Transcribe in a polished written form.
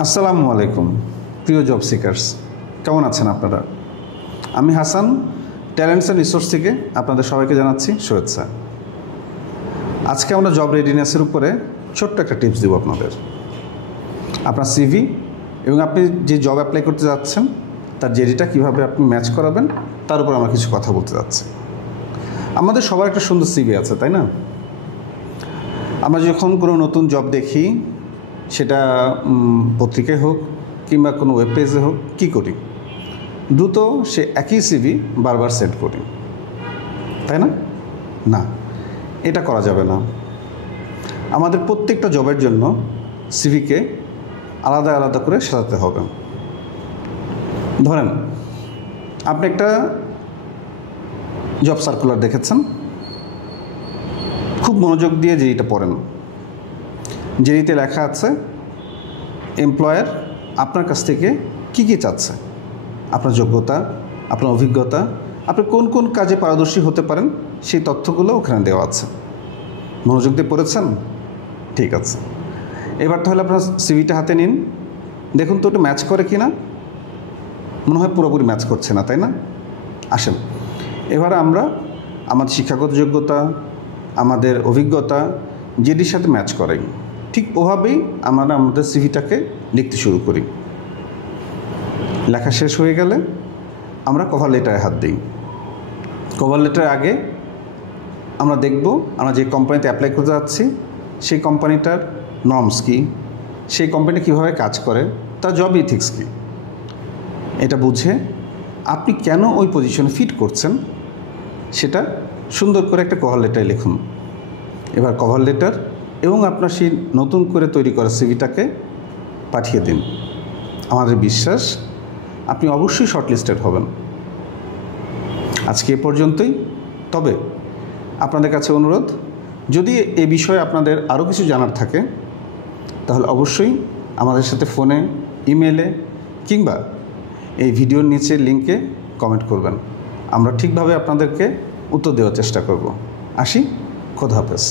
আসসালামু আলাইকুম প্রিয় জব সিকার্স, কেমন আছেন আপনারা? আমি হাসান, ট্যালেন্টস অ্যান্ড রিসোর্স থেকে আপনাদের সবাইকে জানাচ্ছি শুভেচ্ছা। আজকে আমরা জব রেডিনেসের উপরে ছোট্ট একটা টিপস দেব আপনাদের। আপনার সিভি এবং আপনি যে জব অ্যাপ্লাই করতে যাচ্ছেন তার জেডিটা কীভাবে আপনি ম্যাচ করাবেন তার উপর আমরা কিছু কথা বলতে যাচ্ছি। আমাদের সবার একটা সুন্দর সিভি আছে, তাই না? আমরা যখন কোনো নতুন জব দেখি, সেটা পত্রিকায় হোক কিংবা কোনো ওয়েব পেজে হোক, কী করি? দ্রুত সে একই সিভি বারবার সেট করি, তাই না? না, এটা করা যাবে না। আমাদের প্রত্যেকটা জবের জন্য সিভিকে আলাদা আলাদা করে সাজাতে হবে। ধরেন আপনি একটা জব সার্কুলার দেখেছেন, খুব মনোযোগ দিয়ে যেটা পড়েন। যেটিতে লেখা আছে এমপ্লয়ার আপনার কাছ থেকে কী কী চাচ্ছে, আপনার যোগ্যতা, আপনার অভিজ্ঞতা, আপনি কোন কোন কাজে পারদর্শী হতে পারেন, সেই তথ্যগুলো ওখানে দেওয়া আছে। মনোযোগ দিয়ে পড়েছেন? ঠিক আছে, এবার তাহলে আপনার সিভিটা হাতে নিন, দেখুন তো ওটা ম্যাচ করে কি না। মনে হয় পুরোপুরি ম্যাচ করছে না, তাই না? আসেন এবার আমরা আমাদের শিক্ষাগত যোগ্যতা, আমাদের অভিজ্ঞতা যেটির সাথে ম্যাচ করাই, ঠিক ওভাবেই আমরা আমাদের সিভিটাকে লিখতে শুরু করি। লেখা শেষ হয়ে গেলে আমরা কভার লেটারে হাত দিই। কভার লেটারের আগে আমরা দেখব আমরা যে কোম্পানিতে অ্যাপ্লাই করতে যাচ্ছি সেই কোম্পানিটার নর্মস কী, সেই কোম্পানি কীভাবে কাজ করে, তার জব ইথিক্স কী। এটা বুঝে আপনি কেন ওই পজিশনে ফিট করছেন সেটা সুন্দর করে একটা কভার লেটারে লিখুন। এবার কভার লেটার এবং আপনার সেই নতুন করে তৈরি করা সিভিটাকে পাঠিয়ে দিন। আমাদের বিশ্বাস আপনি অবশ্যই শর্টলিস্টেড হবেন। আজকে এ পর্যন্তই। তবে আপনাদের কাছে অনুরোধ, যদি এ বিষয়ে আপনাদের আরও কিছু জানার থাকে তাহলে অবশ্যই আমাদের সাথে ফোনে, ইমেলে কিংবা এই ভিডিওর নিচে লিঙ্কে কমেন্ট করবেন। আমরা ঠিকভাবে আপনাদেরকে উত্তর দেওয়ার চেষ্টা করব। আসি, খোদা হাফেজ।